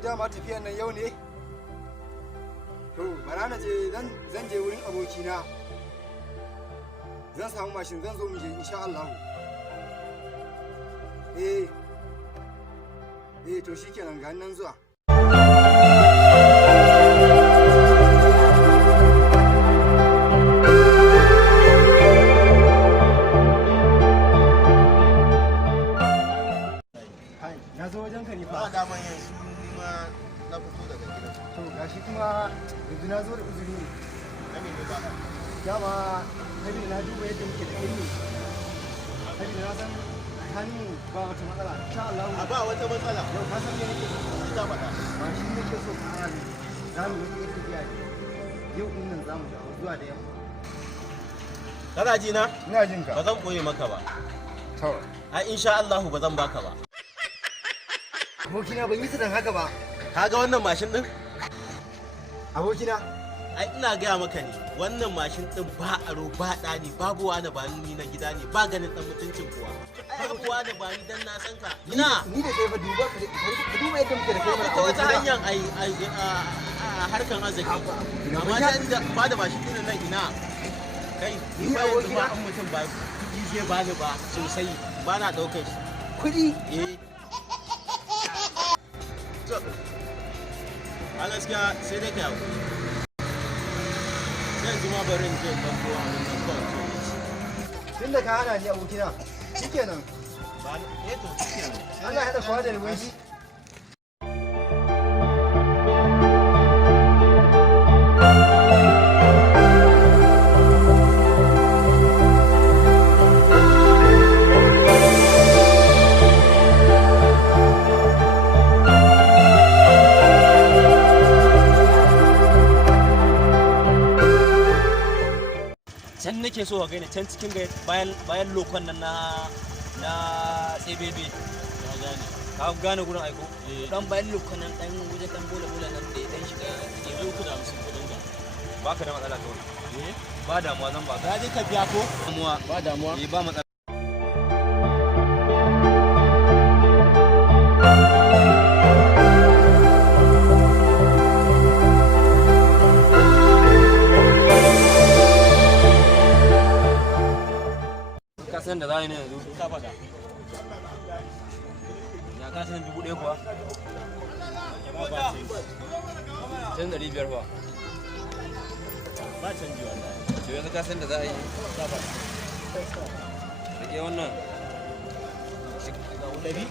ai dama tafiyan nan yau ne. To bara na je zan je wurin abokina. Zan samu mashin zan zo mu je insha Allah. To shikenan ga nan zuwa. Na zo wajen ka ne fa. Ba daman yanzu ma na fito daga gidan. To gashi kuma yanzu na zo da uzuri ne. Kame ne ba. Dama kai na duba yadda muke da kai ne. Kai na san hannu ba wata matsala. Insha Allah. Ba wata matsala. Yau ka san me nake so. Ni ka faɗa. Ba shi nake so ka ara ne. Za mu yi tafiya ne. Yau din nan za mu dawo zuwa da yamma. Kana ji na? Ina jin ka. Ba zan koye maka ba. To. Ai insha Allah ba zan baka ba. Abokina ban yi tunan haka ba. Ka ga wannan mashin din? Abokina. Ai ina gaya maka ne wannan mashin din ba aro ba ɗani babu wani ba ni na gida ne ba ganin dan mutuncin kowa. Babu wani ba ni dan na san ka. Ina. Ni da kai ba duba ka duba yadda muke da kai mana. Ta wata hanyar a harkan arziki. Amma da ba da mashin din nan ina. Kai ni ba yanzu ba an mutum ba kuɗi zai bani ba sosai ba na ɗaukar shi. Kuɗi? A gaskiya sai dai ka yawo. Zan zuma barin jin ɗan kowa a nan kawai. Tun da ka hana ni abokina, shikenan. Ba ni, to shikenan. Allah ya haɗa kowa da ruwan shi. Can nake so ka gani can cikin bayan lokon nan na tsebebe ka gane gurin aiko dan bayan lokon nan dan wajen dan bola nan da dan shiga ke biyu ku da musu kudin ga baka da matsala kawai ba damuwa zan ba ka je ka biya ko ba damuwa ba matsala kasan da za ne yanzu ka faɗa ya kasan 1000 kuwa can 500 kuwa Ba canji wannan. to yanzu kasan da za a yi ka faɗa rike wannan Ɗari?